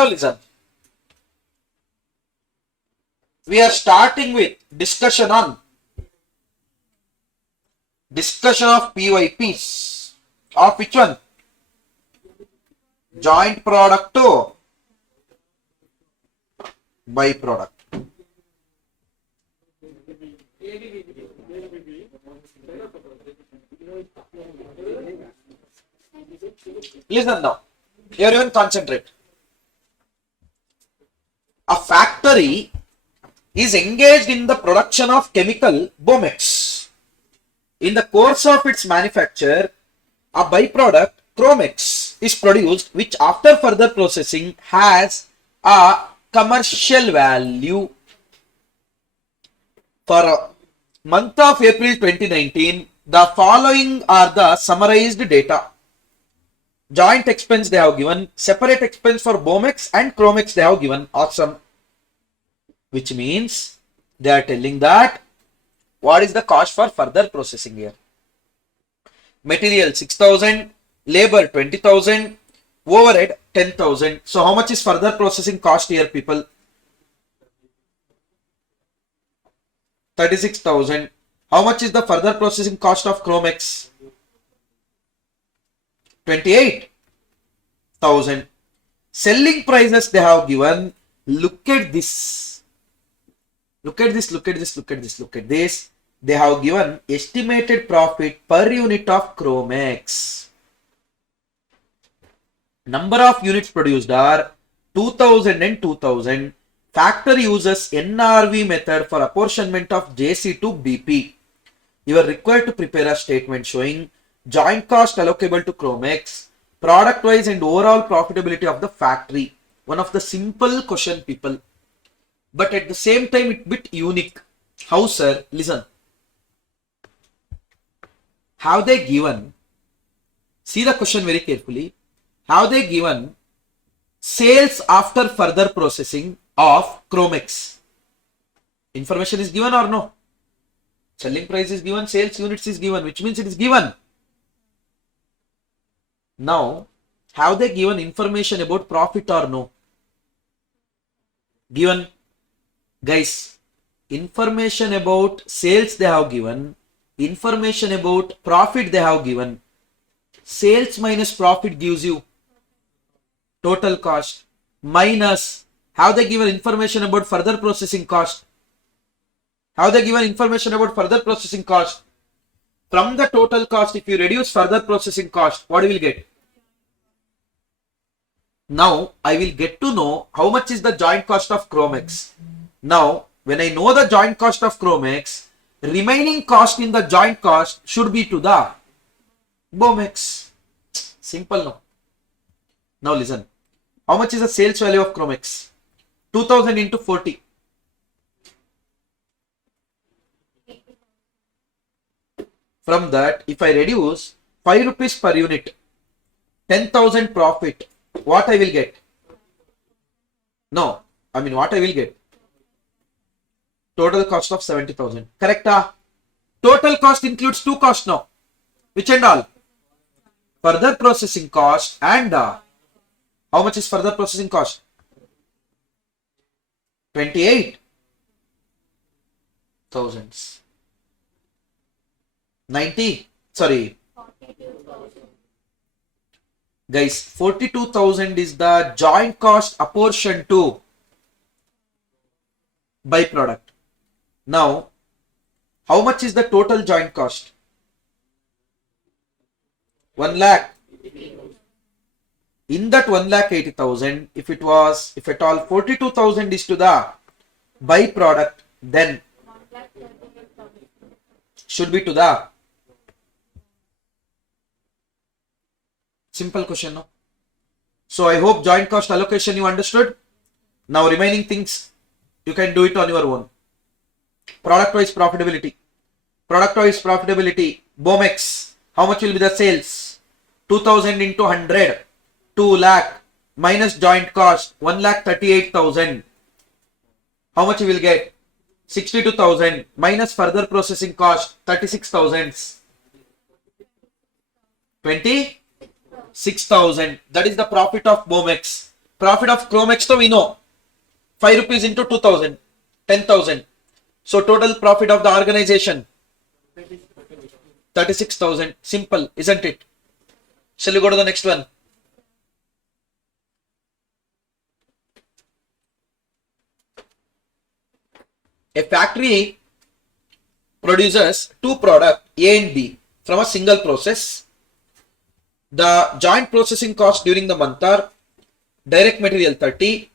Now listen. We are starting with discussion of PYPs. Of which one? Joint product to byproduct. Listen now. Everyone concentrate. A factory is engaged in the production of chemical Bomex. In the course of its manufacture, a byproduct Cromex is produced, which after further processing has a commercial value. For a month of April 2019, the following are the summarized data. Joint expense they have given, separate expense for Bomex and Cromex they have given. Awesome. Which means they are telling that what is the cost for further processing here. Material 6,000, labor 20,000, overhead 10,000. So how much is further processing cost here, people? 36,000. How much is the further processing cost of Cromex? 28,000. Selling prices they have given. Look at this. Look at this. Look at this. Look at this. Look at this. They have given estimated profit per unit of Cromex. Number of units produced are 2000 and 2000. Factory uses NRV method for apportionment of JC to BP. You are required to prepare a statement showing joint cost allocable to Cromex, product wise and overall profitability of the factory. One of the simple question, people, but at the same time it bit unique. How, sir? Listen. Have they given, see the question very carefully, have they given sales after further processing of Cromex? Information is given or no? Selling price is given, sales units is given, which means it is given. Now, have they given information about profit or no? Given. Guys, information about sales they have given, information about profit they have given. Sales minus profit gives you total cost, minus, have they given information about further processing cost? Have they given information about further processing cost? From the total cost, if you reduce further processing cost, what you will get? Now, I will get to know how much is the joint cost of Cromex. Now, when I know the joint cost of Cromex, remaining cost in the joint cost should be to the Bomex. Simple, no? Now listen. How much is the sales value of Cromex? 2000 into 40. From that, if I reduce 5 rupees per unit, 10,000 profit, what I will get? No, I mean what I will get? Total cost of 70,000. Correct? Total cost includes two costs now. Which and all? Further processing cost and how much is further processing cost? 28,000. 90. Sorry. 42,000. Guys, 42,000 is the joint cost apportioned to byproduct. Now, how much is the total joint cost? 1 lakh. In that 1,80,000, if at all 42,000 is to the byproduct, then should be to the simple question, no? So I hope joint cost allocation you understood. Now remaining things you can do it on your own. Product wise profitability. Product wise profitability. Bomex. How much will be the sales? 2000 into 100. 2 lakh minus joint cost 1,38,000. How much you will get? 62,000 minus further processing cost 36,000. 26,000. That is the profit of Bomex. Profit of Cromex to we know 5 rupees into 2000, 10,000. So total profit of the organization 36,000. Simple, isn't it? Shall we go to the next one? A factory produces two products A and B from a single process. The joint processing cost during the month are direct material 30,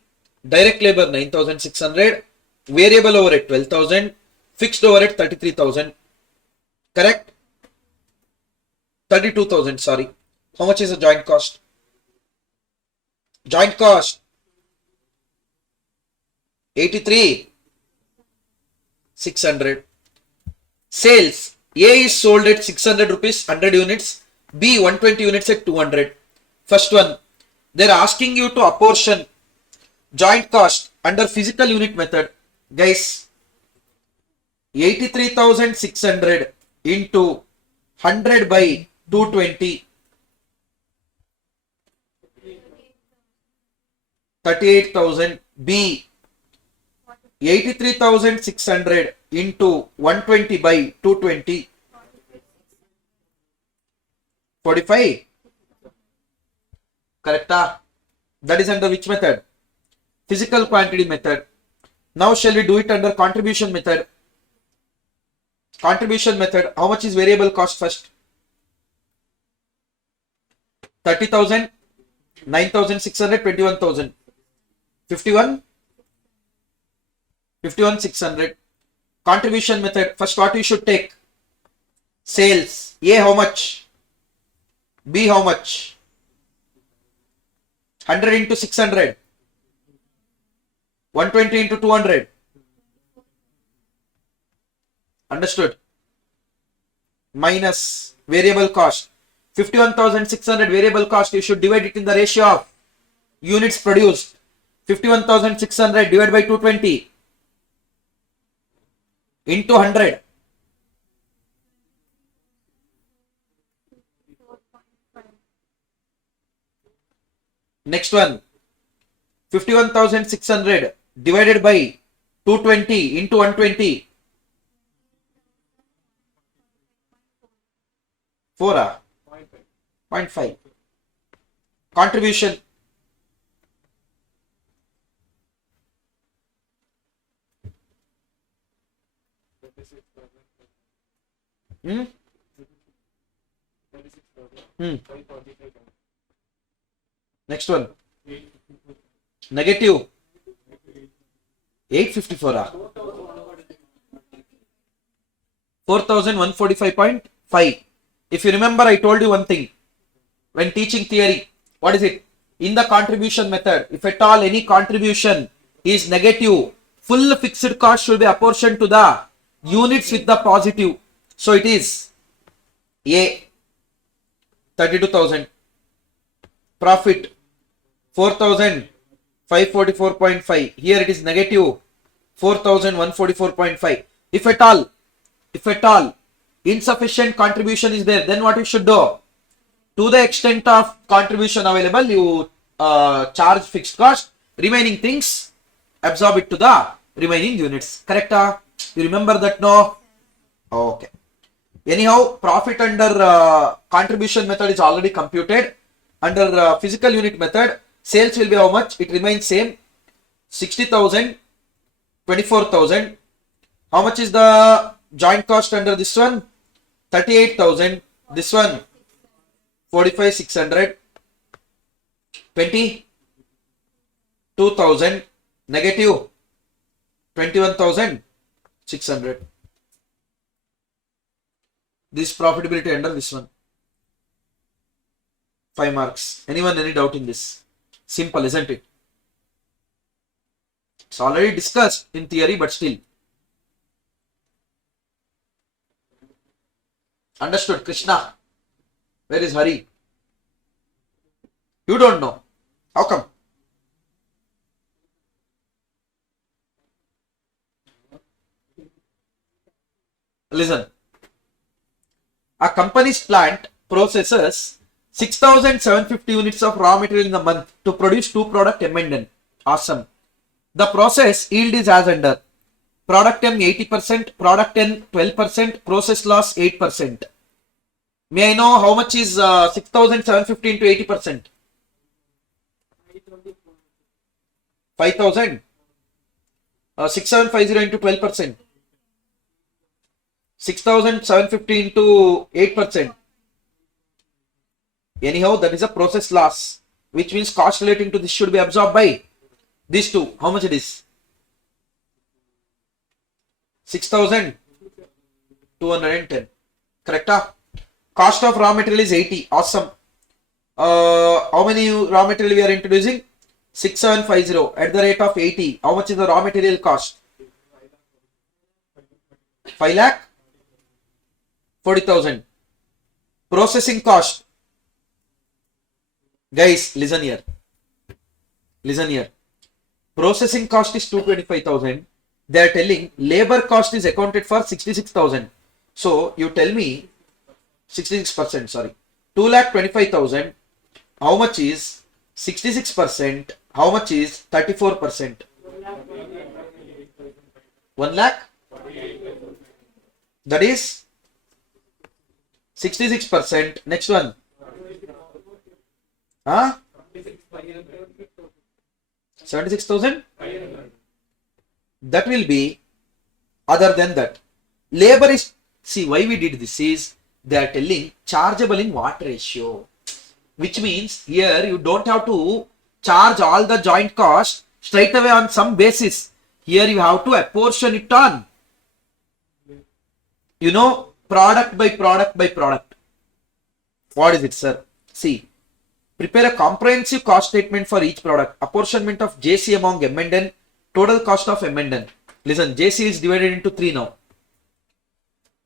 direct labor 9,600, variable overhead 12,000, fixed overhead 33,000. Correct? 32,000, sorry. How much is the joint cost? Joint cost 83,600. Sales, A is sold at 600 rupees, 100 units, B 120 units at 200. First one, they are asking you to apportion joint cost under physical unit method. Guys, 83,600 into 100 by 220, 38,000. B, 83,600 into 120 by 220, 45. Correcta? That is under which method? Physical quantity method. Now shall we do it under contribution method? Contribution method, how much is variable cost first? 30,000, 9,600, 21,000. 51,600. Contribution method, first what we should take? Sales. A how much? B how much? 100 into 600. 120 into 200. Understood? Minus variable cost. 51,600 variable cost, you should divide it in the ratio of units produced. 51,600 divided by 220 into 100. Next one, 51,600 divided by 220 into 120. 4 0.5. Contribution. Next one. Negative 854. 4,145.5. If you remember, I told you one thing when teaching theory. What is it? In the contribution method, if at all any contribution is negative, full fixed cost should be apportioned to the units with the positive. So it is A 32,000. Profit 4,544.5. Here it is negative 4,144.5. If at all insufficient contribution is there, then what you should do? To the extent of contribution available, you charge fixed cost. Remaining things, absorb it to the remaining units. Correct? You remember that? No? Okay. Anyhow, profit under contribution method is already computed. Under physical unit method, sales will be how much? It remains same. 60,000, 24,000. How much is the joint cost under this one? 38,000. This one 45,600. 22,000 negative 21,600. This profitability under this one. 5 marks. Anyone any doubt in this? Simple, isn't it? It's already discussed in theory, but still. Understood, Krishna? Where is Hari? You don't know. How come? Listen. A company's plant processes 6,750 units of raw material in the month to produce two product M and N. Awesome. The process yield is as under. Product M 80%, product N 12%, process loss 8%. May I know how much is 6,750 into 80%? 5,000. 6,750 into 12%. 6,750 into 8%. Anyhow, that is a process loss, which means cost relating to this should be absorbed by these two. How much it is? 6,210. Correct? Cost of raw material is 80. Awesome. How many raw material we are introducing? 6,750 at the rate of 80. How much is the raw material cost? 5,40,000. Processing cost. Guys, listen here. Listen here. Processing cost is 225,000. They are telling labor cost is accounted for 66,000. So you tell me 66%, sorry. 2,25,000. How much is 66%? How much is 34%? 1 lakh? That is 66%. Next one. Huh? 76,000? That will be other than that. Labor is, see why we did this is they are telling chargeable in what ratio, which means here you don't have to charge all the joint cost straight away on some basis. Here you have to apportion it on, you know, product by product by product. What is it, sir? See, prepare a comprehensive cost statement for each product. Apportionment of JC among M and N. Total cost of M and N. Listen, JC is divided into 3 now.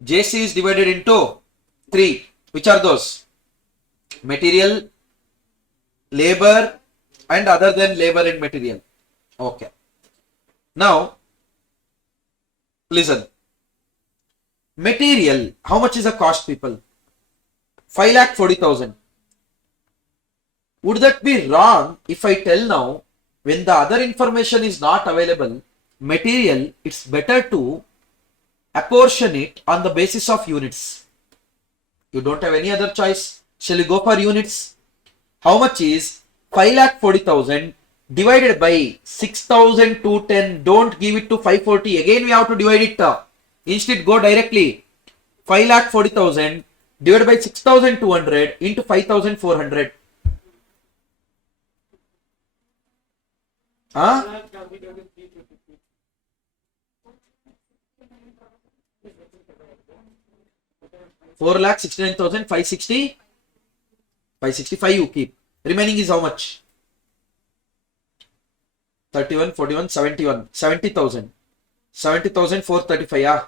JC is divided into 3. Which are those? Material, labor, and other than labor and material. Okay. Now, listen. Material, how much is the cost, people? 5,40,000. Would that be wrong if I tell now, when the other information is not available, material, it's better to apportion it on the basis of units. You don't have any other choice. Shall we go for units? How much is 5,40,000 divided by 6,210? Don't give it to 540. Again, we have to divide it. Instead, go directly. 5,40,000 divided by 6,200 into 5,400. Huh? 4,69,560. 565 you keep. Remaining is how much? 31, 41, 71. 70,000. 70,435. Yeah.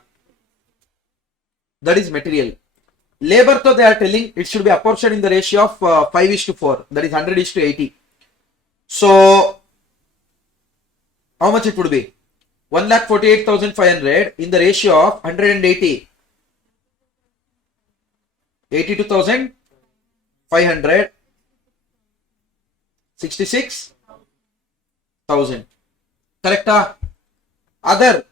That is material. Labor, though, they are telling it should be apportioned in the ratio of 5:4. That is 100:80. So, how much it would be? 1,48,500 in the ratio of 180. 82,500. 66,000. Correct? Other,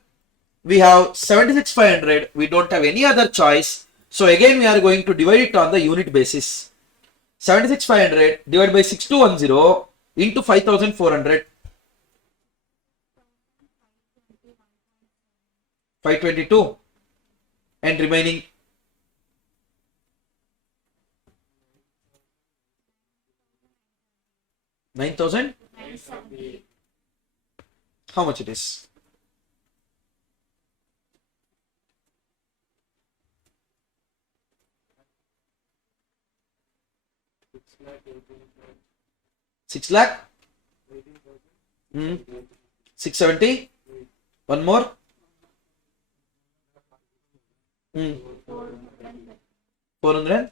we have 76,500. We don't have any other choice. So again, we are going to divide it on the unit basis. 76,500 divided by 6210 into 5,400. 522 and remaining 9,000. How much it is? Six lakh. 670. One more. 400.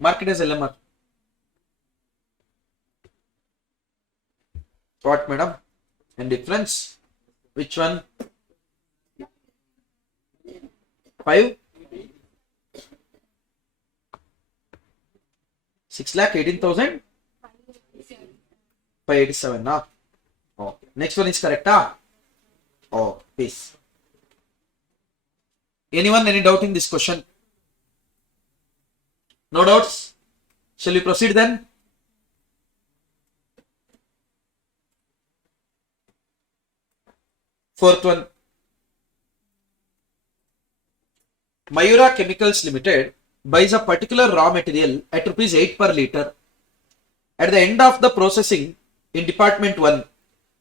Market as LMR. What, madam? And difference? Which one? 5? 6,18,587. Okay. Next one is correct. Oh, peace. Anyone, any doubt in this question? No doubts? Shall we proceed then? Fourth one. Mayura Chemicals Limited buys a particular raw material at rupees 8 per liter. At the end of the processing in department 1,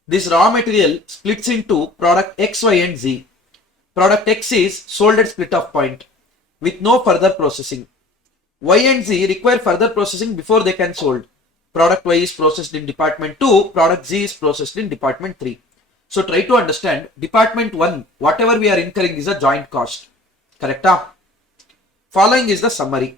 this raw material splits into product X, Y and Z. Product X is sold at split off point with no further processing. Y and Z require further processing before they can sold. Product Y is processed in department 2, product Z is processed in department 3. So try to understand department 1, whatever we are incurring is a joint cost. Correct? Following is the summary.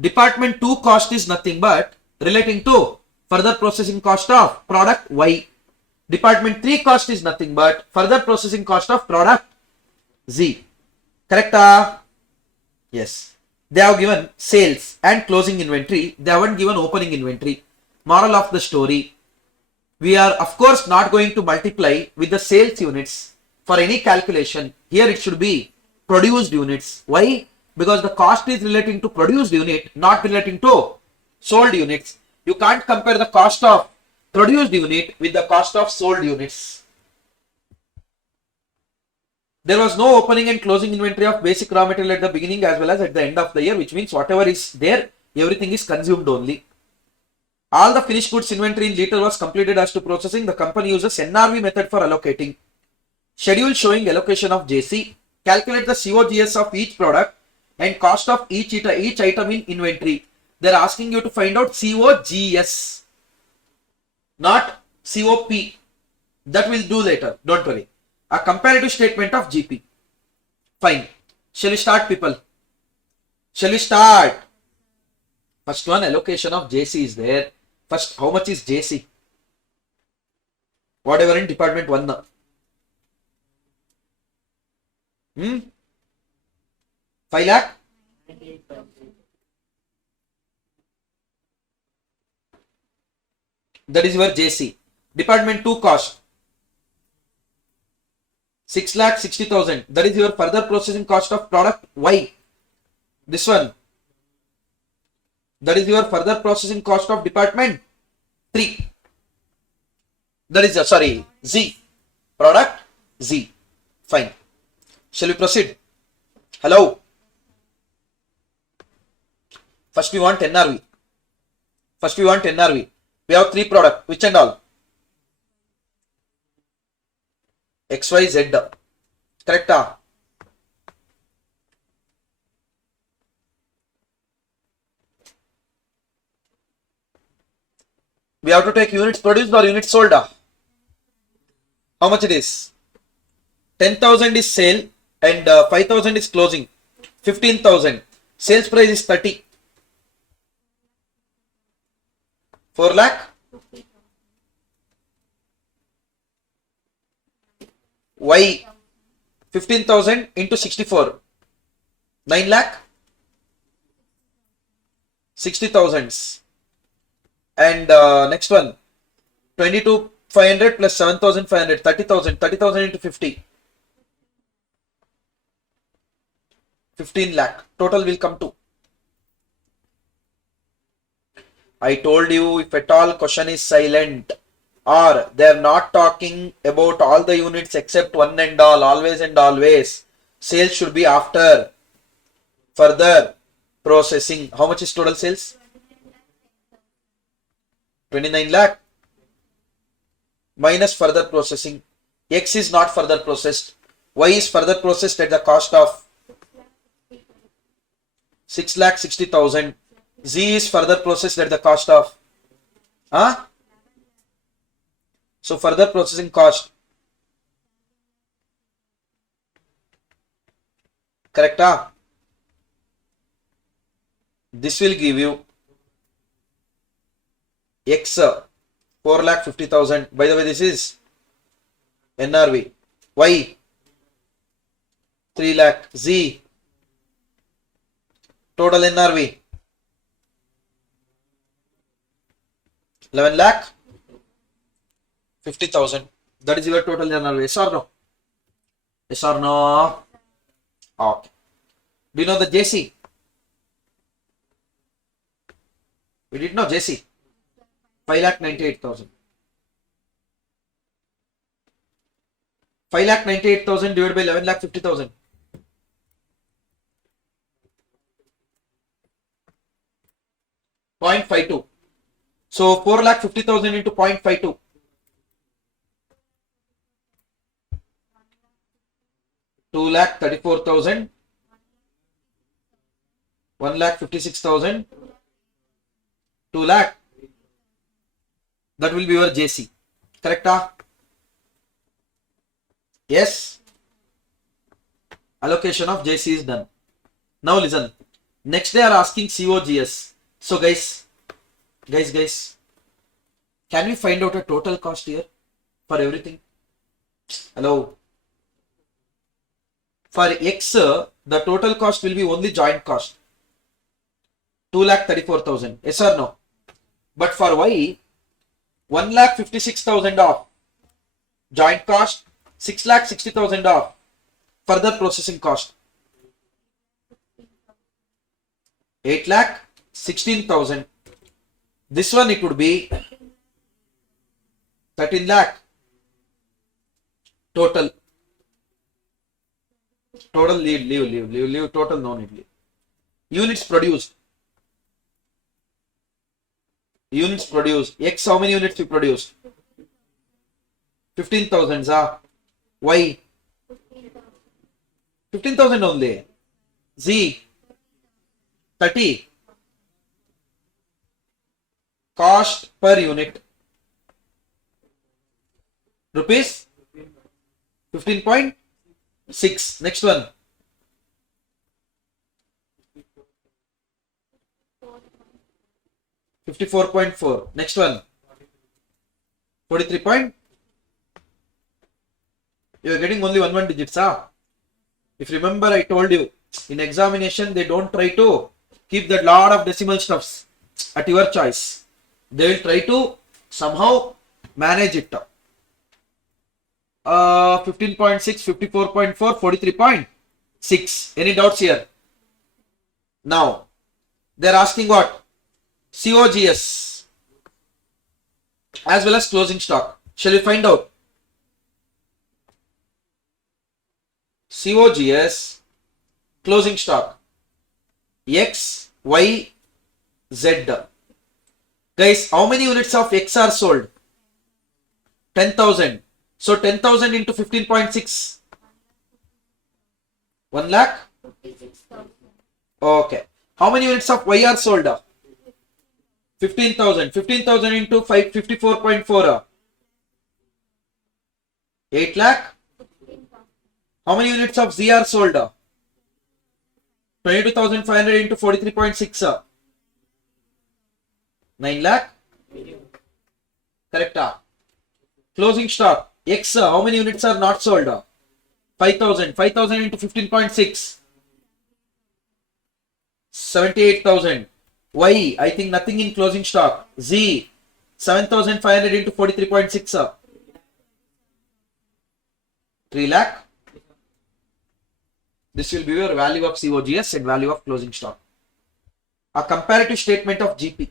Department 2 cost is nothing but relating to further processing cost of product Y. Department 3 cost is nothing but further processing cost of product Z. Correct? Yes. They have given sales and closing inventory. They haven't given opening inventory. Moral of the story. We are of course not going to multiply with the sales units for any calculation. Here it should be produced units. Why? Because the cost is relating to produced unit, not relating to sold units. You can't compare the cost of produced unit with the cost of sold units. There was no opening and closing inventory of basic raw material at the beginning as well as at the end of the year, which means whatever is there, everything is consumed only. All the finished goods inventory in liter was completed as to processing. The company uses NRV method for allocating. Schedule showing allocation of JC. Calculate the COGS of each product and cost of each item in inventory. They are asking you to find out COGS, not COP. That we'll do later. Don't worry. A comparative statement of GP. Fine. Shall we start, people? Shall we start? First one, allocation of JC is there. First, how much is JC? Whatever in department 1. 5 lakh? That is your JC. Department 2 cost 6,60,000. That is your further processing cost of product Y. This one. That is your further processing cost of department 3. That is Z. Product Z. Fine. Shall we proceed? Hello. First we want NRV. We have 3 products. Which and all? XYZ. Correct? We have to take units produced or units sold. How much it is? 10,000 is sale and 5,000 is closing. 15,000. Sales price is 30. 4 lakh. Y 15,000 into 64. 9 lakh. 60,000. And next one, 22,500 plus 7,500, 30,000, 30,000 into 50. 15 lakh. Total will come to. I told you, if at all question is silent or they are not talking about all the units except one and all, always and always, sales should be after further processing. How much is total sales? 29 lakh minus further processing. X is not further processed. Y is further processed at the cost of 6,60,000. Z is further processed at the cost of so further processing cost. Correct? This will give you X 4,50,000. By the way, this is NRV. Y 3 lakh. Z Total NRV 11 lakh 50,000. That is your total NRV. Yes or no? Yes or no? Okay. Do you know the JC? We did know JC. 5,98,000. 5,98,000 divided by 11,50,000. 0.52. So 4,50,000 into 0.52. 2,34,000. 1,56,000. 2 lakh. That will be your JC. Correct? Yes. Allocation of JC is done. Now listen. Next they are asking COGS. So guys. Can we find out a total cost here for everything? Hello. For X, the total cost will be only joint cost. 2,34,000. Yes or no? But for Y, 1,56,000 off. Joint cost, 6,60,000 off. Further processing cost. 8,16,000. This one it would be 13 lakh. Total. Leave. Total no need. Leave. Units produced. X, how many units we produced? 15,000. Y, 15,000 only. Z, 30. Cost per unit. Rupees 15.6. Next one. 54.4. Next one. 43. You are getting only one digits. If you remember, I told you in examination they don't try to keep that lot of decimal stuffs at your choice. They will try to somehow manage it. 15.6, 54.4, 43.6. Any doubts here? Now, they are asking what? COGS as well as closing stock. Shall we find out? COGS, closing stock. X, Y, Z. Guys, how many units of X are sold? 10,000. So 10,000 into 15.6. 1 lakh? Okay. How many units of Y are sold? 15,000. 15,000 into 54.4. 8 lakh. How many units of Z are sold? 22,500 into 43.6. 9 lakh. Correct. Closing stock. X, how many units are not sold? 5,000. 5,000 into 15.6. 78,000. Y, I think nothing in closing stock. Z, 7,500 into 43.6. 3 lakh. This will be your value of COGS and value of closing stock. A comparative statement of GP.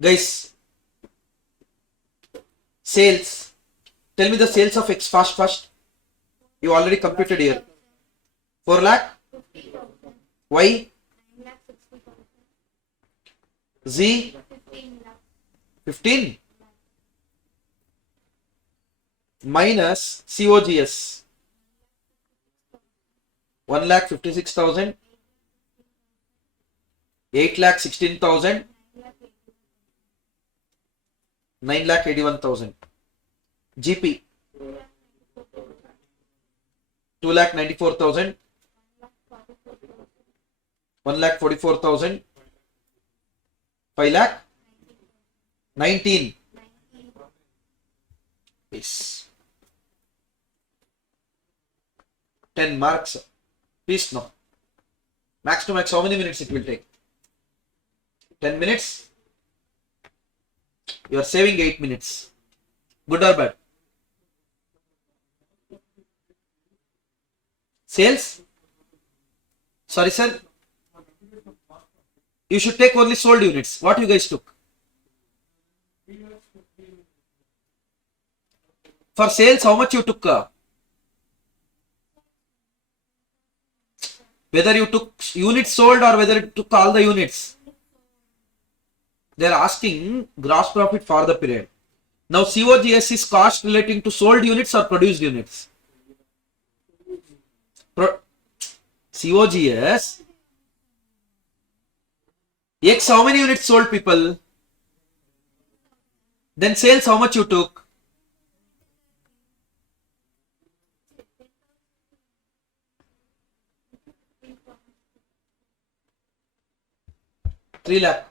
Guys, sales. Tell me the sales of X first. You already computed here. 4 lakh. Y. Z. 15. Minus COGS. 1,56,000. 8,16,000. 9,81,000. GP 2,94,000. 1,44,000. 5 lakh 19. Yes. 10 marks. Please no. Max to max, how many minutes it will take? 10 minutes? You are saving 8 minutes. Good or bad? Sales? Sorry, sir. You should take only sold units. What you guys took? For sales, how much you took? Whether you took units sold or whether you took all the units. They are asking gross profit for the period. Now COGS is cost relating to sold units or produced units. COGS. X how many units sold, people? Then sales how much you took? $3 lakh.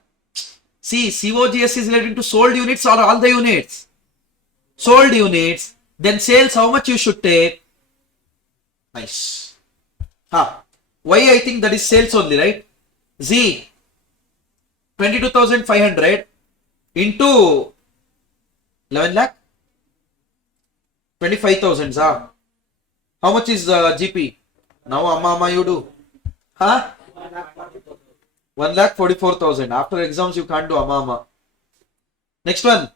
See, COGS is related to sold units or all the units. Sold units. Then sales, how much you should take? Nice. Why I think that is sales only, right? Z. 22,500 into 11 lakh. 25,000. How much is GP? Now, Amma, you do. 1,44,000. After exams, you can't do Amma. Next one.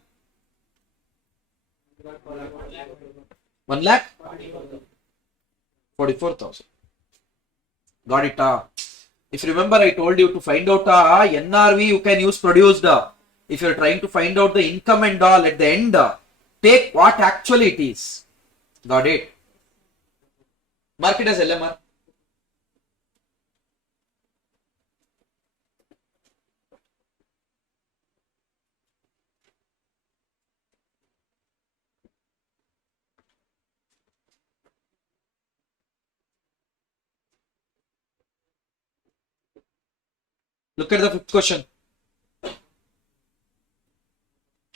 1,44,000. Got it. If you remember, I told you to find out NRV, you can use produced. If you're trying to find out the income and all at the end, take what actually it is. Got it. Mark it as LMR. Look at the fifth question.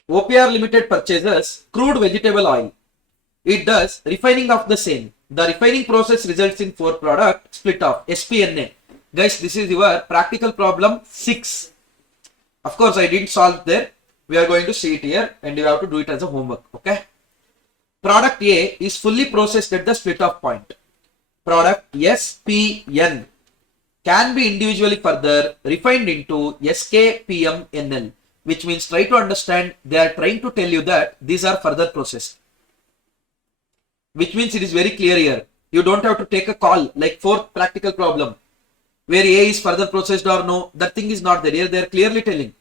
OPR Limited purchases crude vegetable oil. It does refining of the same. The refining process results in 4 product split off SPNA. Guys, this is your practical problem 6. Of course, I didn't solve there. We are going to see it here and you have to do it as a homework. Okay. Product A is fully processed at the split off point. Product SPN can be individually further refined into SKPMNL, which means try to understand they are trying to tell you that these are further processed. Which means it is very clear here. You don't have to take a call like 4th practical problem where A is further processed or no. That thing is not there. Here they are clearly telling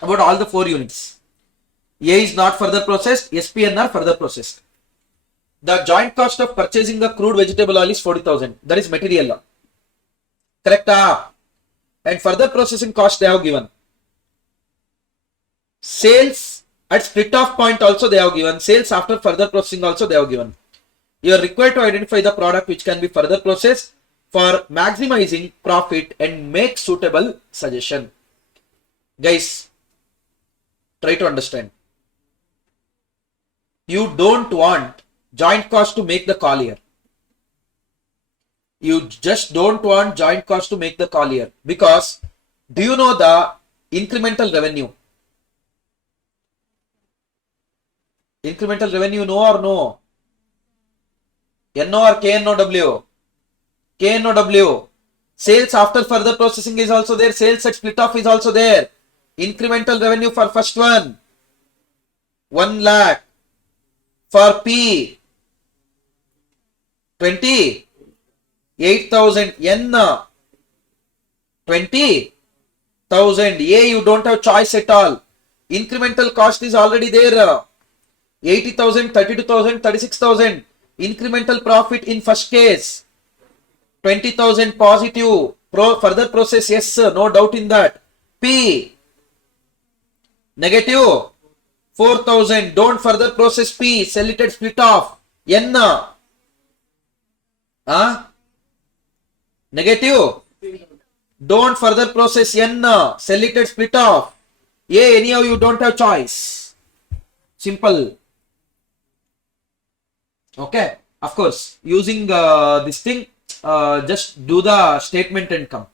about all the 4 units. A is not further processed, SPN are further processed. The joint cost of purchasing the crude vegetable oil is 40,000. That is material. Correct? And further processing cost they have given. Sales at split off point also they have given. Sales after further processing also they have given. You are required to identify the product which can be further processed for maximizing profit and make suitable suggestion. Guys, try to understand. You don't want joint cost to make the call here. You just don't want joint cost to make the call here. Because do you know the incremental revenue? Incremental revenue, no or no? NO or KNOW? KNOW. Sales after further processing is also there. Sales at split off is also there. Incremental revenue for first one. 1 lakh. For P. 28,000. N. 20,000. A, you don't have choice at all. Incremental cost is already there. 80,000, 32,000, 36,000. Incremental profit in first case. 20,000 positive. Further process, yes sir, no doubt in that. P. Negative. 4,000. Don't further process P. Sell it at split off. N. Negative. Don't further process N. Sell it at split off. A, anyhow you don't have choice. Simple. Okay. Of course, using this thing, just do the statement and come.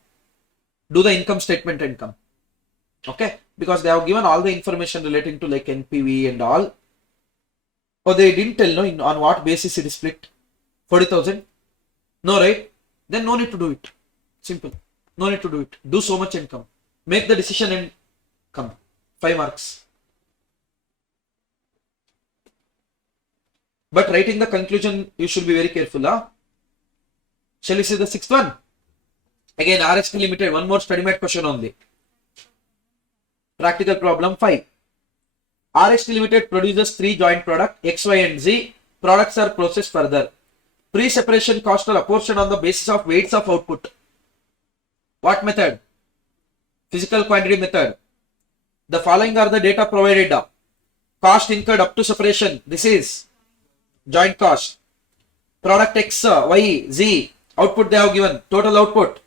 Do the income statement and come. Okay, because they have given all the information relating to like NPV and all. Oh, they didn't tell no on what basis it is split. 40,000. No, right? Then no need to do it. Simple. No need to do it. Do so much and come. Make the decision and come. 5 marks. But writing the conclusion, you should be very careful. Huh? Shall we see the 6th one? Again, RST limited. One more study mat question only. Practical problem 5. RST limited produces 3 joint products X, Y and Z. Products are processed further. Pre-separation cost are apportioned on the basis of weights of output. What method? Physical quantity method. The following are the data provided. Cost incurred up to separation. This is joint cost. Product X, Y, Z. Output they have given. Total output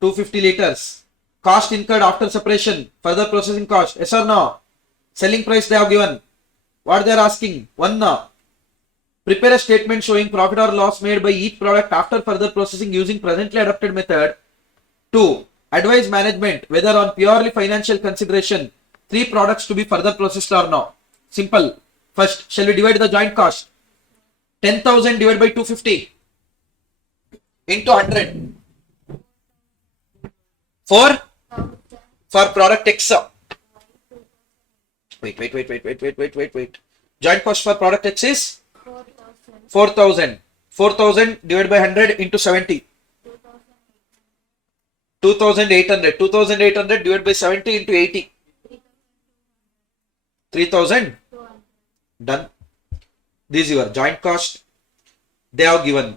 250 liters. Cost incurred after separation. Further processing cost. Yes or no? Selling price they have given. What they are asking? 1. Prepare a statement showing profit or loss made by each product after further processing using presently adopted method. 2. Advise management whether on purely financial consideration 3 products to be further processed or no. Simple. First, shall we divide the joint cost? 10,000 divided by 250 into 100. For product X. Wait. Joint cost for product X is 4,000. 4,000 divided by 100 into 70. 2,800. 2,800 divided by 70 into 80. 3,000. Done. This is your joint cost. They have given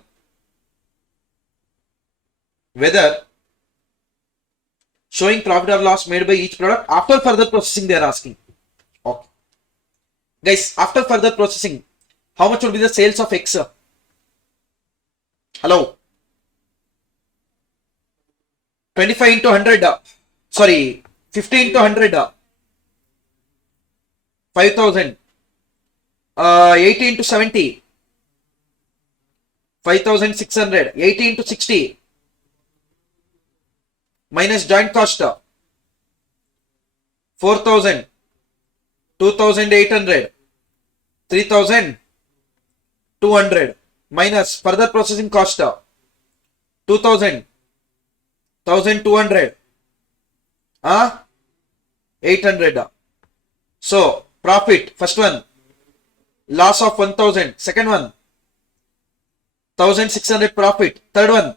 whether showing profit or loss made by each product after further processing they are asking. Okay. Guys, after further processing, how much will be the sales of X? Hello? 25 into 100. Sorry, 50 into 100. 5,000. 80 into 70. 5,600. 80 into 60. Minus joint cost. 4,000. 2,800. 3,200. Minus further processing cost. 2,000. 1,200. 800. So, profit. First one. Loss of 1,000. Second one. 1,600 profit. Third one.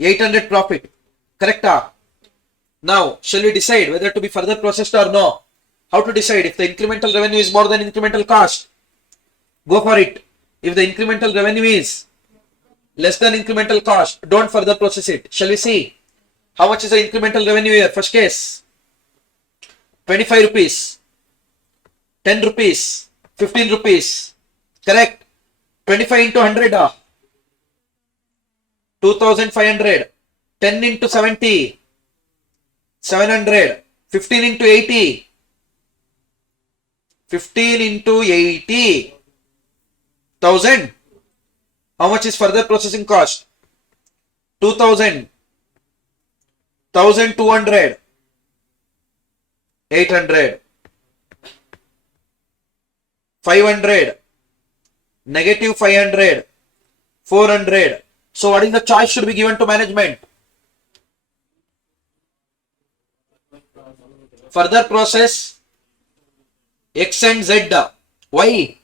800 profit. Correct? Now, shall we decide whether to be further processed or no? How to decide? If the incremental revenue is more than incremental cost, go for it. If the incremental revenue is less than incremental cost, don't further process it. Shall we see? How much is the incremental revenue here? First case. 25 rupees. 10 rupees. 15 rupees. Correct? 25 into 100. 2,500. 10 into 70. 700. 15 into 80. 15 into 80. 1,000. How much is further processing cost? 2,000. 1,200. 800. 500. Negative 500. 400. So what is the choice should be given to management? Further process X and Z. Why?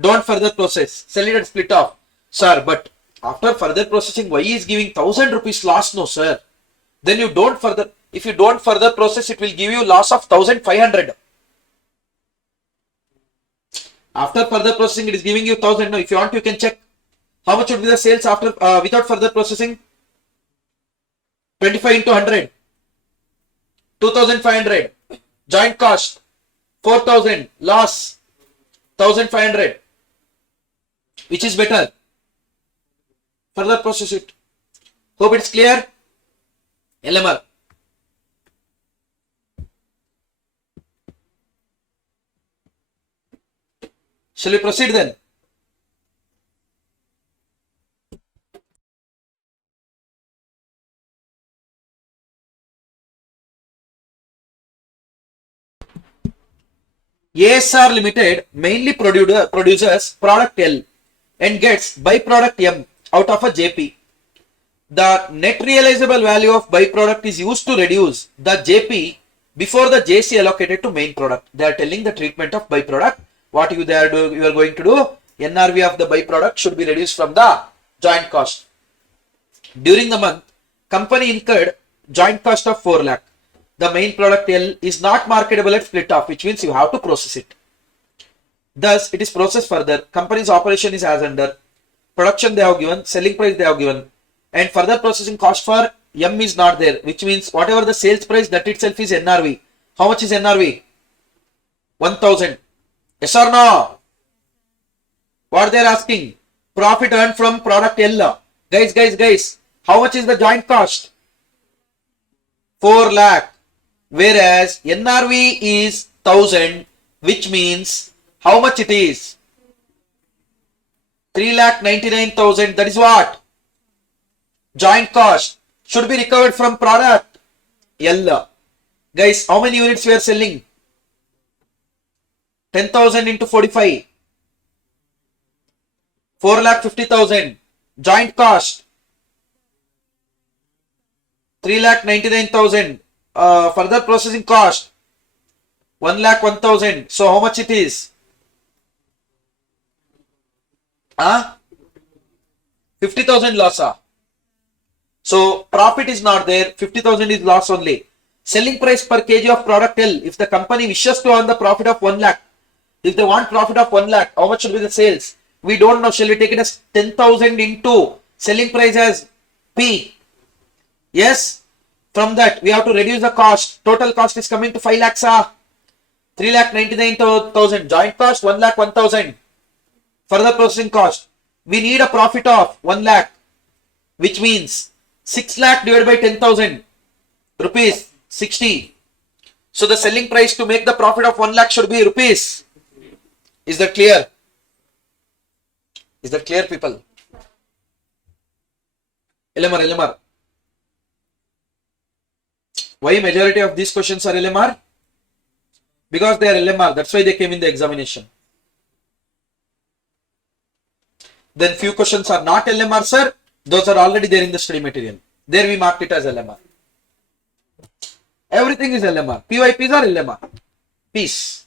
Don't further process. Sell it and split off. Sir, but after further processing, Y is giving 1,000 rupees loss. No, sir. Then you don't further, if you don't further process, it will give you loss of 1,500. After further processing, it is giving you 1,000. No, if you want, you can check. How much would be the sales after without further processing? 25 into 100. 2,500. Joint cost. 4,000. Loss. 1,500. Which is better? Further process it. Hope it's clear. LMR. Shall we proceed then? ASR Limited mainly produces product L and gets byproduct M out of a JP. The net realizable value of byproduct is used to reduce the JP before the JC allocated to main product. They are telling the treatment of byproduct. What you are going to do? NRV of the byproduct should be reduced from the joint cost. During the month, company incurred joint cost of 4 lakh. The main product L is not marketable at split off, which means you have to process it. Thus, it is processed further. Company's operation is as under. Production they have given, selling price they have given, and further processing cost for M is not there, which means whatever the sales price, that itself is NRV. How much is NRV? 1000. Yes or no? What they are asking? Profit earned from product L. Guys, how much is the joint cost? 4 lakh. Whereas NRV is 1000, which means how much it is? 3,99,000. That is what? Joint cost should be recovered from product L. Guys, how many units we are selling? 10,000 into 45. 4,50,000. Joint cost 3,99,000. Further processing cost 1,01,000. So how much it is? 50,000 loss. So profit is not there. 50,000 is loss only. Selling price per kg of product L. If the company wishes to earn the profit of 1 lakh, if they want profit of 1 lakh, how much should be the sales? We don't know. Shall we take it as 10,000 into selling price as P? Yes. From that, we have to reduce the cost. Total cost is coming to 5 lakhs. 3,99,000. Joint cost 1,01,000. Further processing cost. We need a profit of 1 lakh, which means 6 lakh divided by 10,000 rupees 60. So the selling price to make the profit of 1 lakh should be rupees. Is that clear? Is that clear, people? LMR. Why majority of these questions are LMR? Because they are LMR. That's why they came in the examination. Then few questions are not LMR, sir. Those are already there in the study material. There we marked it as LMR. Everything is LMR. PYPs are LMR. Peace.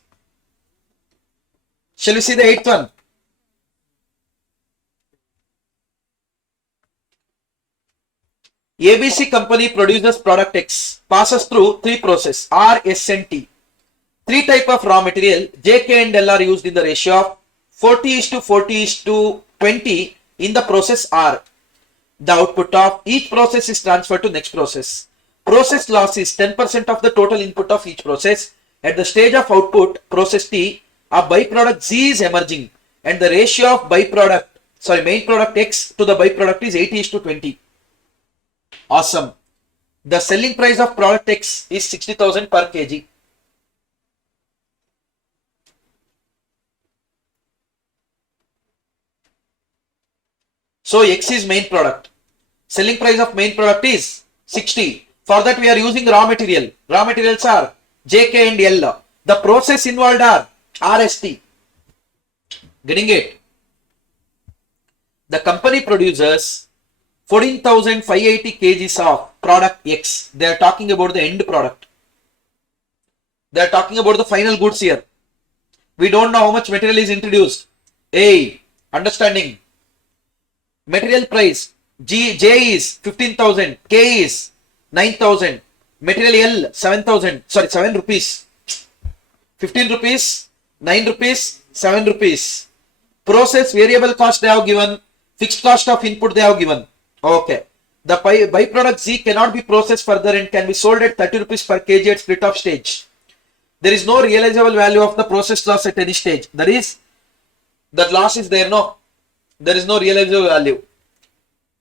Shall we see the 8th one? ABC company produces product X, passes through 3 processes R, S and T. 3 type of raw material J, K and L are used in the ratio of 40:40:20 in the process R. The output of each process is transferred to next process. Process loss is 10% of the total input of each process. At the stage of output, process T, a byproduct Z is emerging and the ratio of main product X to the byproduct is 80:20. Awesome. The selling price of product X is 60,000 per kg. So X is main product. Selling price of main product is 60. For that we are using raw material. Raw materials are J, K and L. The process involved are RST. Getting it? The company produces 14,580 kgs of product X. They are talking about the end product. They are talking about the final goods here. We don't know how much material is introduced. A. Understanding. Material price J is 15,000, K is 9,000, material L 7,000, 7 rupees, 15 rupees, 9 rupees, 7 rupees. Process variable cost they have given, fixed cost of input they have given. Okay. The byproduct Z cannot be processed further and can be sold at 30 rupees per kg at split off stage. There is no realizable value of the process loss at any stage. That is, that loss is there, no? There is no realizable value.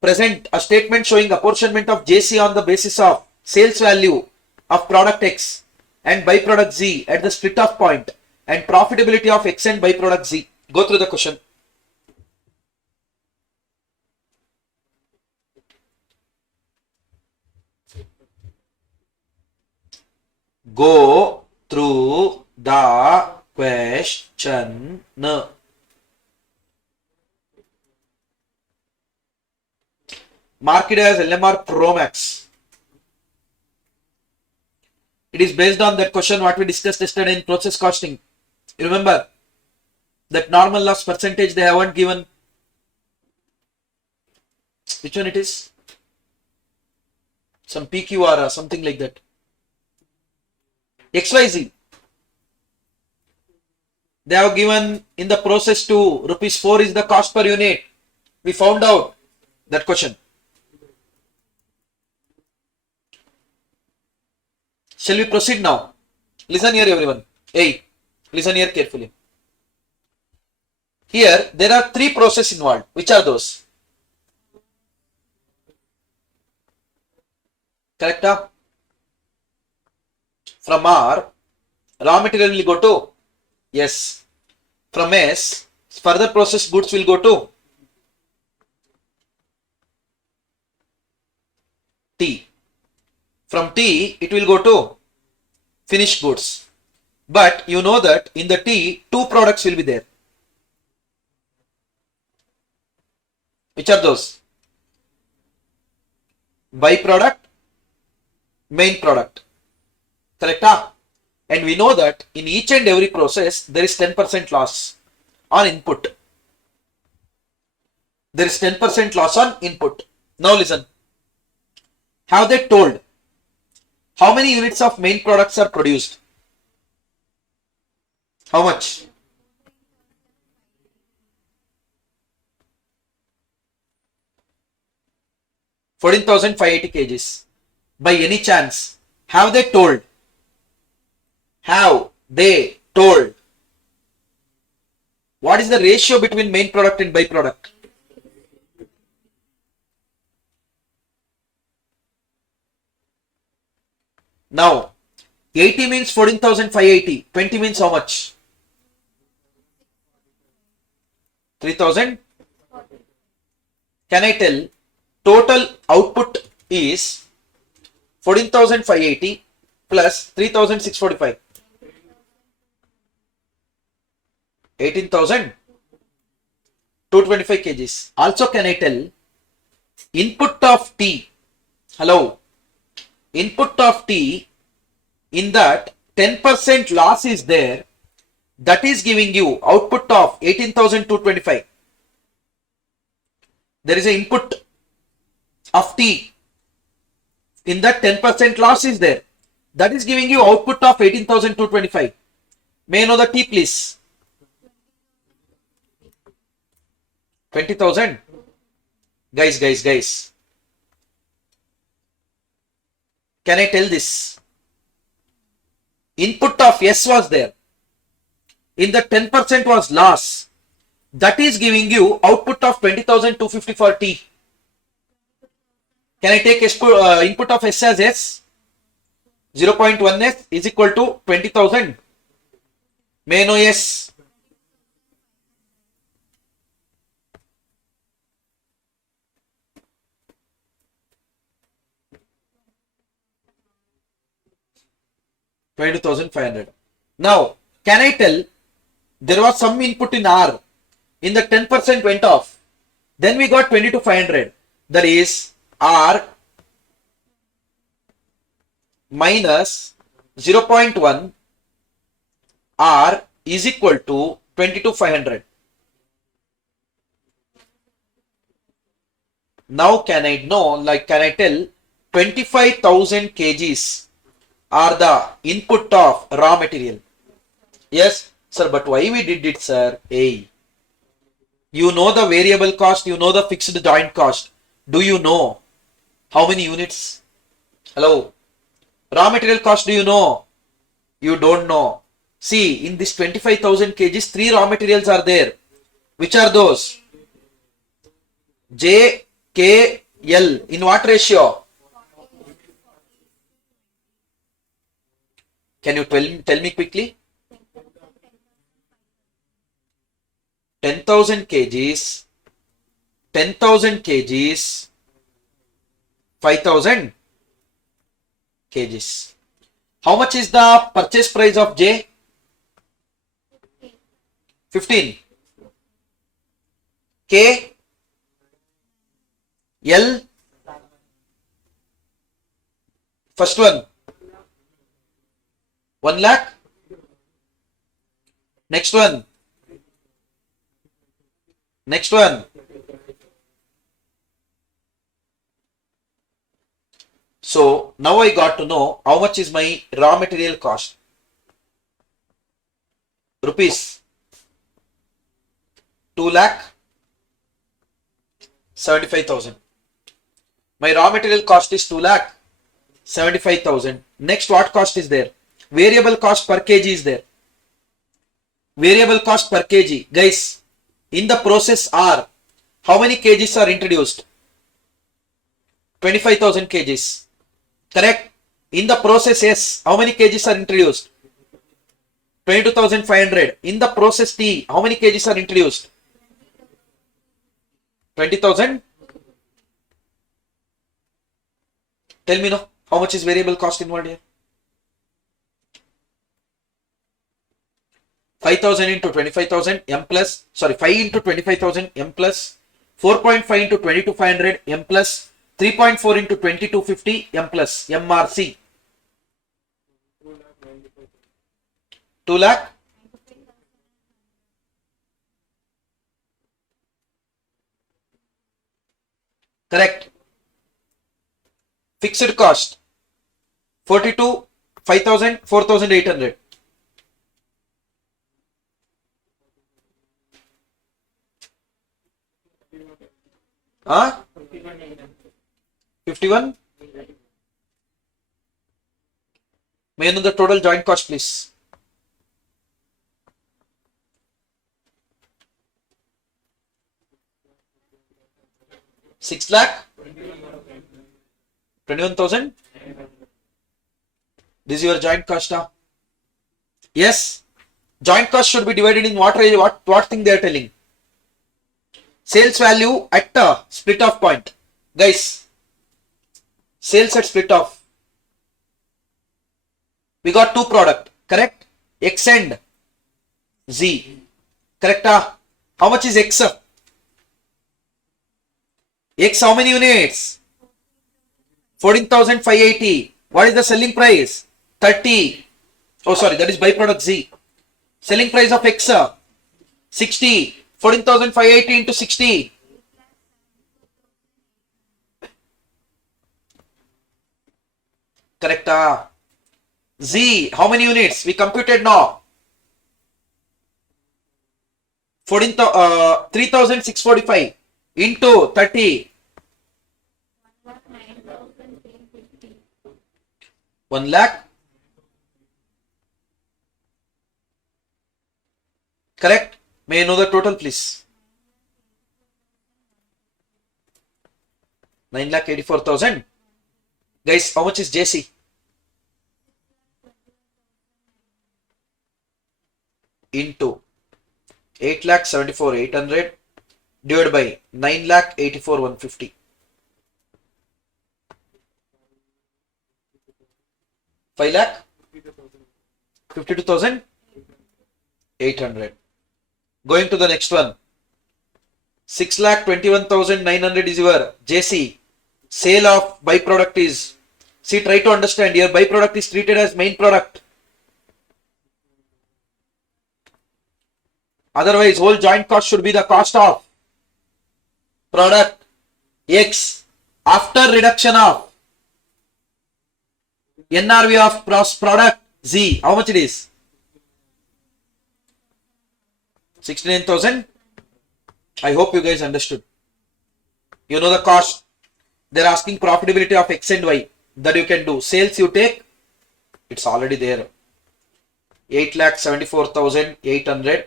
Present a statement showing apportionment of JC on the basis of sales value of product X and byproduct Z at the split off point and profitability of X and byproduct Z. Go through the question. Go through the Question. Mark it as LMR Promax. It is based on that question what we discussed yesterday in process costing. You remember that normal loss percentage they haven't given. Which one it is? Some PQR or something like that. XYZ. They have given in the process to rupees 4 is the cost per unit. We found out that question. Shall we proceed now? Listen here everyone. Hey, listen here carefully. Here there are 3 processes involved. Which are those? Correct? From R, raw material will go to yes. From S, further processed goods will go to T. From T, it will go to finished goods. But you know that in the T, 2 products will be there. Which are those? Byproduct, main product. Correct? And we know that in each and every process, there is 10% loss on input. There is 10% loss on input. Now listen. Have they told how many units of main products are produced? How much? $14,580 kgs. By any chance, have they told? Have they told? What is the ratio between main product and byproduct? Now, 80 means 14,580. 20 means how much? 3,000. Can I tell total output is 14,580 plus 3,645. 18,225 kgs. Also, can I tell input of T? Hello. Input of T, in that 10% loss is there. That is giving you output of 18,225. There is an input of T. In that 10% loss is there. That is giving you output of 18,225. May I know the T please? 20,000. Guys. Can I tell this? Input of S was there. In the 10% was loss. That is giving you output of 20,250 for T. Can I take input of S as S? 0.1 S is equal to 20,000. May I know S? $22,500. Now, can I tell there was some input in R. In the 10% went off. Then we got 22,500. That is R minus 0.1 R is equal to 22,500. Now can I know, can I tell 25,000 kgs are the input of raw material? Yes, sir, but why we did it, sir? Hey, you know the variable cost, you know the fixed joint cost. Do you know how many units? Hello. Raw material cost, do you know? You don't know. See, in this 25,000 kgs, 3 raw materials are there. Which are those? J, K, L. In what ratio? Can you tell me quickly? 10,000 kgs, 5,000 kgs. How much is the purchase price of J? 15. K, L, first one, 1 lakh. Next one. Next one. So now I got to know how much is my raw material cost. Rupees 2,75,000. My raw material cost is 2,75,000. Next, what cost is there? Variable cost per kg is there. Variable cost per kg. Guys, in the process R, how many kgs are introduced? 25,000 kgs. Correct? In the process S, how many kgs are introduced? 22,500. In the process T, how many kgs are introduced? 20,000. Tell me now, how much is variable cost involved here? 5,000 into 25,000 M plus, 5 into 25,000 M plus, 4.5 into 22,500 M plus, 3.4 into 2250 M plus, MRC. 2 lakh. Correct. Fixed cost 42, 5,000, 4,800. Huh? 51. May I know the total joint cost, please? Six lakh. 21,000. This is your joint cost now. Yes. Joint cost should be divided in what thing they are telling. Sales value at split off point. Guys, sales at split off. We got two product, correct? X and Z. Correct? How much is X? X how many units? 14,580. What is the selling price? 30. Oh, sorry, that is byproduct Z. Selling price of X 60. 14,580 into 60. Correct. Z, how many units? We computed now. 3,645 into 30. 1 lakh. Correct. May I know the total, please? 9,84,000. Guys, how much is JC? Into 8,74,800 divided by 9,84,150. 5,52,800. Going to the next one. 6,21,900 is your JC. Sale of byproduct is. See, try to understand here. Byproduct is treated as main product. Otherwise, whole joint cost should be the cost of product X after reduction of NRV of product Z. How much it is? 69,000. I hope you guys understood. You know the cost. They're asking profitability of X and Y. That you can do. Sales you take. It's already there. 8,74,800.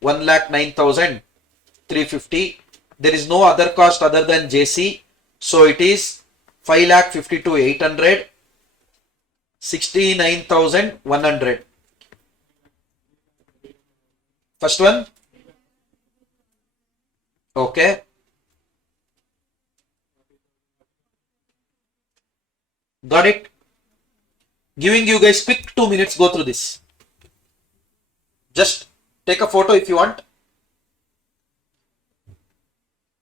1,09,350. There is no other cost other than JC. So it is 5,52,800. 69,100. First one. Okay. Got it? Giving you guys quick 2 minutes, go through this. Just Take a photo if you want.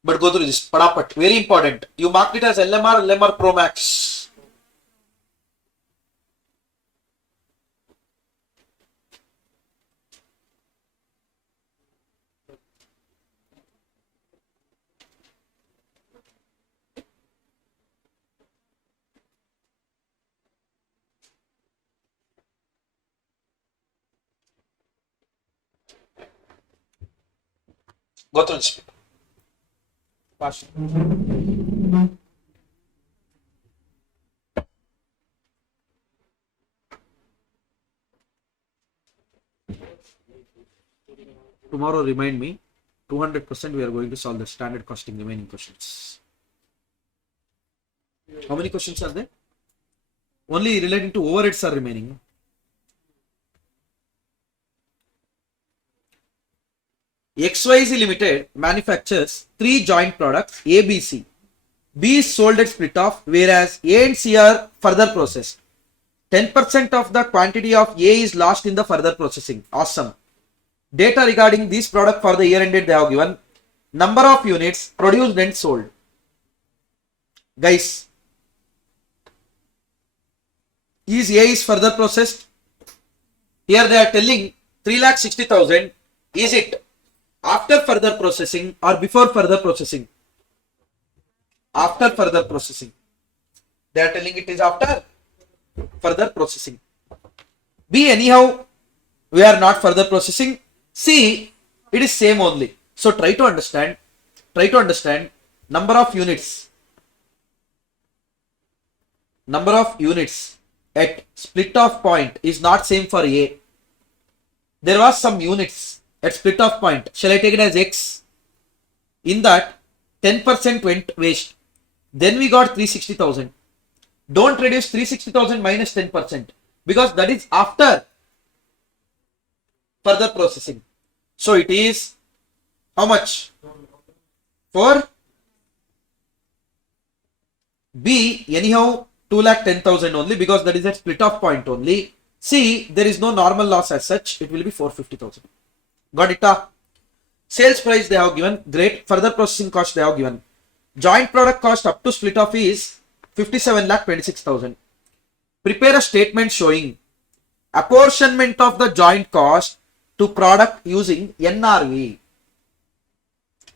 But go through this. Padapat. Very important. You marked it as LMR, LMR Pro Max. Go through this. Fast. Tomorrow remind me, 200% we are going to solve the standard costing remaining questions. How many questions are there? Only relating to overheads are remaining. XYZ Limited manufactures 3 joint products A, B, C. B is sold at split off, whereas A and C are further processed. 10% of the quantity of A is lost in the further processing. Awesome. Data regarding this product for the year ended they have given. Number of units produced and sold. Guys, is A is further processed? Here they are telling 3,60,000. Is it after further processing or before further processing? After further processing. They are telling it is after further processing. B, anyhow, we are not further processing. C, it is same only. So try to understand number of units. Number of units at split off point is not same for A. There was some units at split off point. Shall I take it as X? In that 10% went waste. Then we got 360,000. Don't reduce 360,000 minus 10% because that is after further processing. So it is how much? For B, anyhow 2,10,000 only because that is at split off point only. C, there is no normal loss as such. It will be 450,000. Got it? Sales price they have given. Great. Further processing cost they have given. Joint product cost up to split off is 57,26,000. Prepare a statement showing apportionment of the joint cost to product using NRV.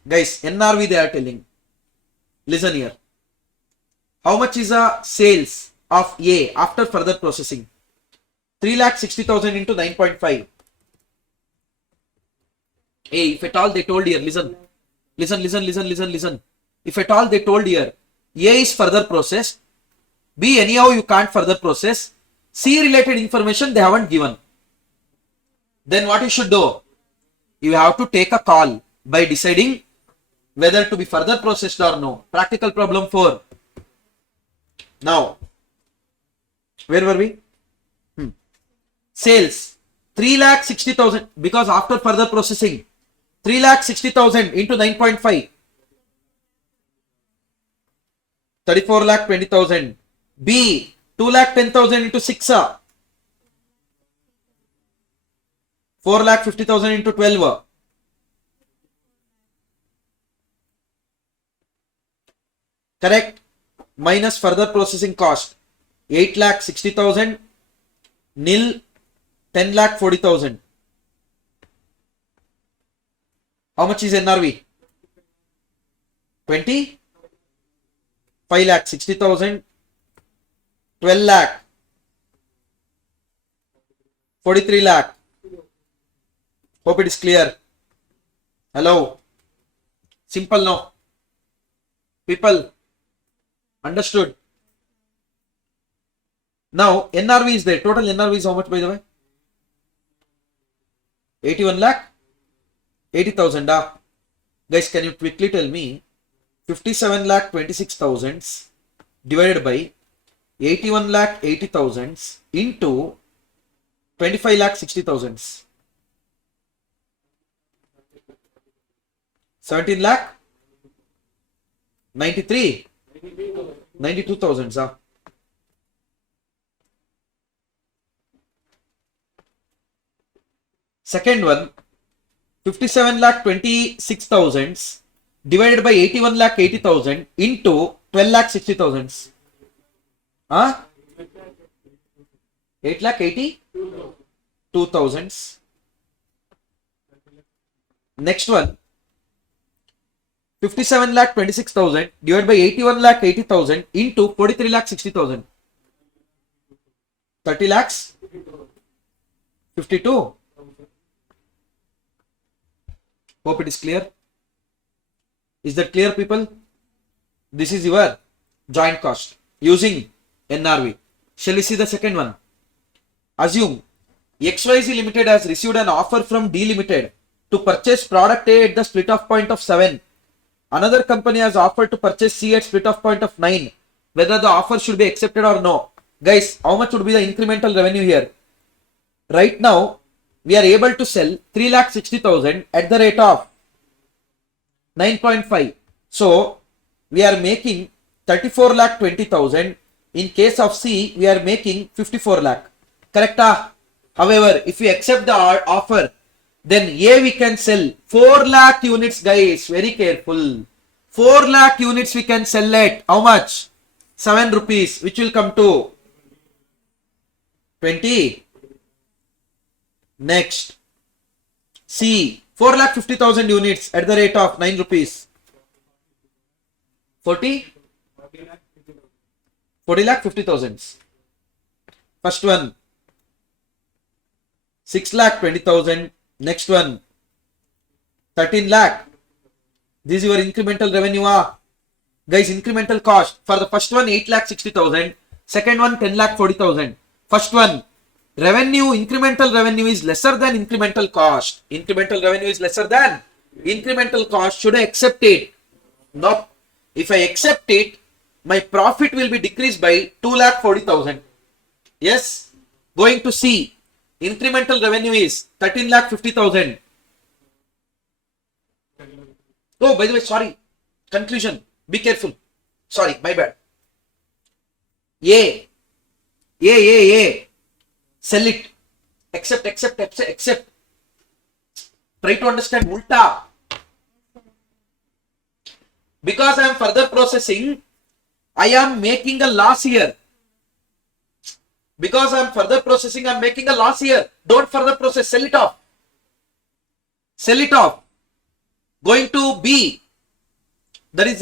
Guys, NRV they are telling. Listen here. How much is a sales of A after further processing? 3,60,000 into 9.5. Hey, if at all they told here, listen. If at all they told here, A is further processed, B anyhow you can't further process, C related information they haven't given. Then what you should do? You have to take a call by deciding whether to be further processed or no. Practical problem 4. Now, where were we? Sales 3,60,000 because after further processing 3,60,000 into 9.5 34,20,000. B 2,10,000 into 6 4,50,000 into 12 correct, minus further processing cost 8,60,000 nil 10,40,000. How much is NRV? 20 5,60,000 12 lakh 43 lakh. Hope it is clear. Hello. Simple no? People understood? Now NRV is there. Total NRV is how much by the way? 81 lakh 80,000. Guys, can you quickly tell me 57 lakh 26,000 divided by 81 lakh 80,000 into 25 lakh 60,000. 17 lakh 93 92,000. Second one, 57 lakh 26,000 divided by 81 lakh 80,000 into 12 lakh 60,000. Huh? 8 lakh 82,000. Next one. 57 lakh 26,000 divided by 81 lakh 80,000 into 43 lakh 60,000. 30 lakhs 52. Hope it is clear. Is that clear, people? This is your joint cost using NRV. Shall we see the second one? Assume XYZ Limited has received an offer from D Limited to purchase product A at the split off point of 7. Another company has offered to purchase C at split off point of 9. Whether the offer should be accepted or no. Guys, how much would be the incremental revenue here? Right now, we are able to sell 3,60,000 at the rate of 9.5. So, we are making 34,20,000. In case of C, we are making 54 lakh. Correct? However, if we accept the offer, then A we can sell 4 lakh units, guys. Very careful. 4 lakh units we can sell at how much? 7 rupees, which will come to 20. Next, C 4,50,000 units at the rate of 9 rupees. 40 lakh 50,000. First one 6 lakh 20,000. Next one 13 lakh. This is your incremental revenue. Guys, incremental cost for the first one 8 lakh 60,000. Second one 10 lakh 40,000. First one revenue, incremental revenue is lesser than incremental cost. Incremental revenue is lesser than incremental cost. Should I accept it? No. If I accept it, my profit will be decreased by 2,40,000. Yes. Going to C. Incremental revenue is 13,50,000. Oh, by the way, sorry. Conclusion. Be careful. Sorry, my bad. A. Sell it. Accept. Try to understand ulta. Because I am further processing, I am making a loss here. Because I am further processing, I am making a loss here. Don't further process. Sell it off. Going to B. That is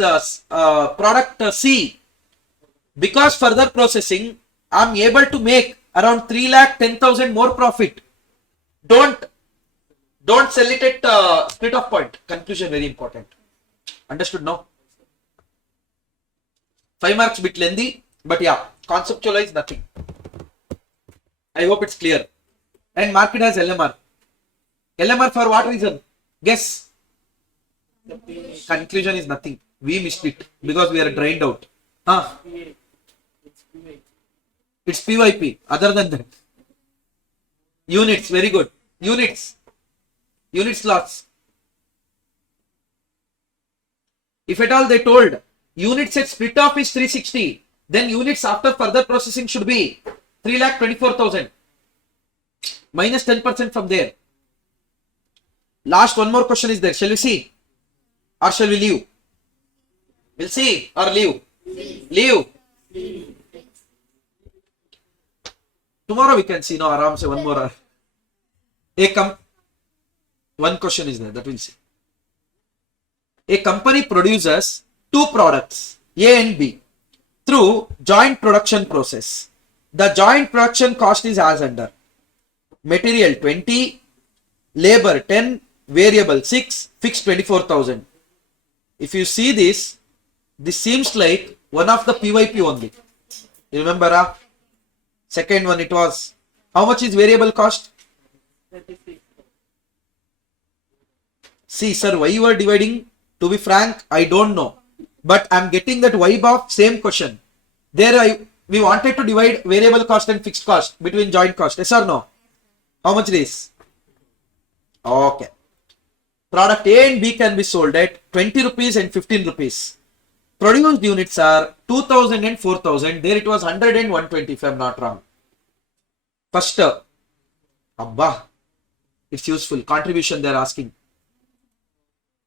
product C. Because further processing, I am able to make around 3,10,000 more profit. Don't sell it at split off point. Conclusion very important. Understood now? 5 marks bit lengthy, but yeah, conceptualize nothing. I hope it's clear. And market has LMR. LMR for what reason? Guess. Conclusion is nothing. We missed it because we are drained out. It's PYP. Other than that, units, very good. Units loss. If at all they told units at split off is 360, then units after further processing should be 3,24,000. Minus 10% from there. Last one more question is there. Shall we see? Or shall we leave? We'll see or leave? Leave. Tomorrow we can see. No, aram se one more hour. One question is there that we'll see. A company produces 2 products, A and B, through joint production process. The joint production cost is as under. Material 20, labor 10, variable 6, fixed 24,000. If you see this seems like one of the PYP only. You remember? Second one it was. How much is variable cost? 36. See, sir, why you are dividing? To be frank, I don't know. But I am getting that vibe of same question. There we wanted to divide variable cost and fixed cost between joint cost. Yes or no? How much it is? Okay. Product A and B can be sold at 20 rupees and 15 rupees. Produced units are 2,000 and 4,000. There it was 100 and 120 if I am not wrong. First, Abba, it's useful. Contribution they are asking.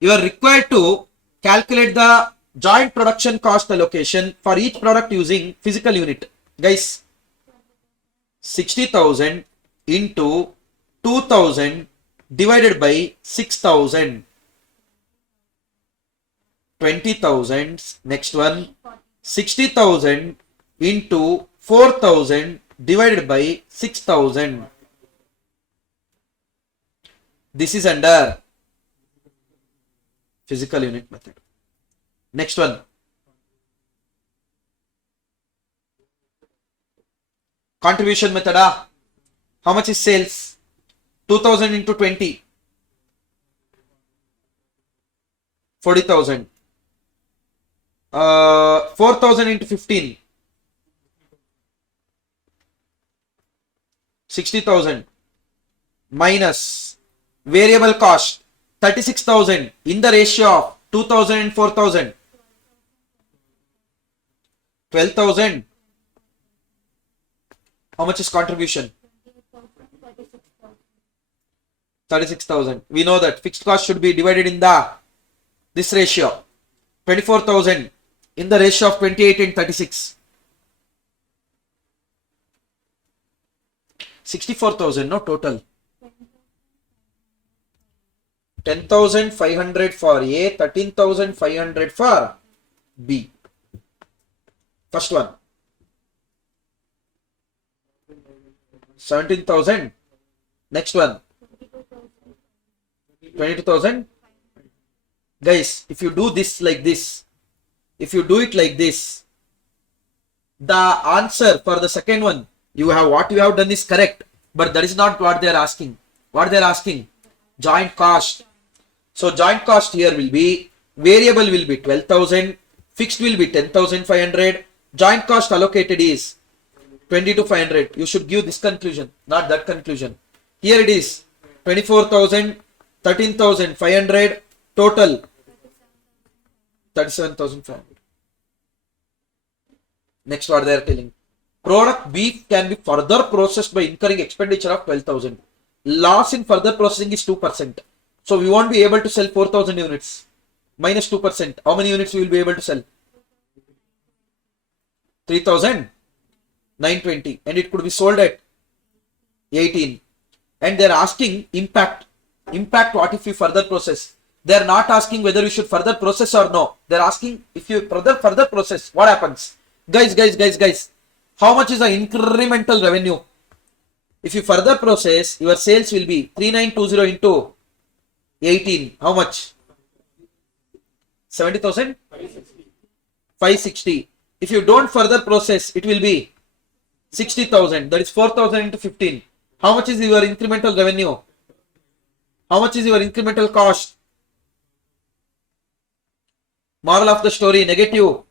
You are required to calculate the joint production cost allocation for each product using physical unit. Guys, 60,000 into 2,000 divided by 6,000. 20,000. Next one, 60,000 into 4,000 divided by 6,000. This is under physical unit method. Next one, contribution method. How much is sales? 2,000 into 20, 40,000. 4,000 into 15, 60,000, minus variable cost 36,000 in the ratio of 2,000 and 4,000, 12,000. How much is contribution? 36,000. We know that fixed cost should be divided in this ratio. 24,000 in the ratio of 28 and 36. 64,000, no total. 10,500 for A, 13,500 for B. First one. 17,000. Next one. 22,000. Guys, if you do this like this, if you do it like this, the answer for the second one, what you have done is correct, but that is not what they are asking. What they are asking? Joint cost. So joint cost here will be, variable will be 12,000, fixed will be 10,500, joint cost allocated is 22,500. You should give this conclusion, not that conclusion. Here it is 24,000, 13,500, total 37,500. Next, what they are telling. Product B can be further processed by incurring expenditure of 12,000. Loss in further processing is 2%. So we won't be able to sell 4,000 units. Minus 2%. How many units we will be able to sell? 3,920. And it could be sold at 18. And they are asking impact. Impact, what if we further process? They are not asking whether we should further process or no. They are asking if you further process, what happens? Guys. How much is the incremental revenue? If you further process, your sales will be 3920 into 18. How much? 70,000? 560. If you don't further process, it will be 60,000. That is 4,000 into 15. How much is your incremental revenue? How much is your incremental cost? Moral of the story, negative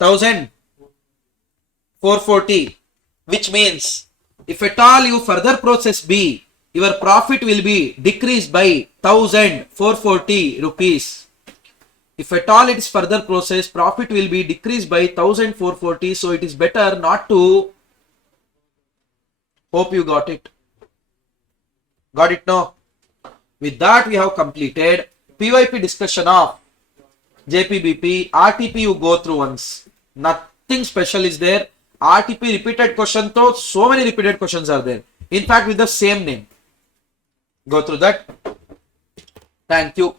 1,440, which means if at all you further process B, your profit will be decreased by 1,440 rupees. If at all it is further processed, profit will be decreased by 1,440. So it is better not to. Hope you got it. Got it now? With that, we have completed PYP discussion of JPBP. RTP you go through once. Nothing special is there. RTP repeated question, though so many repeated questions are there. In fact, with the same name. Go through that. Thank you.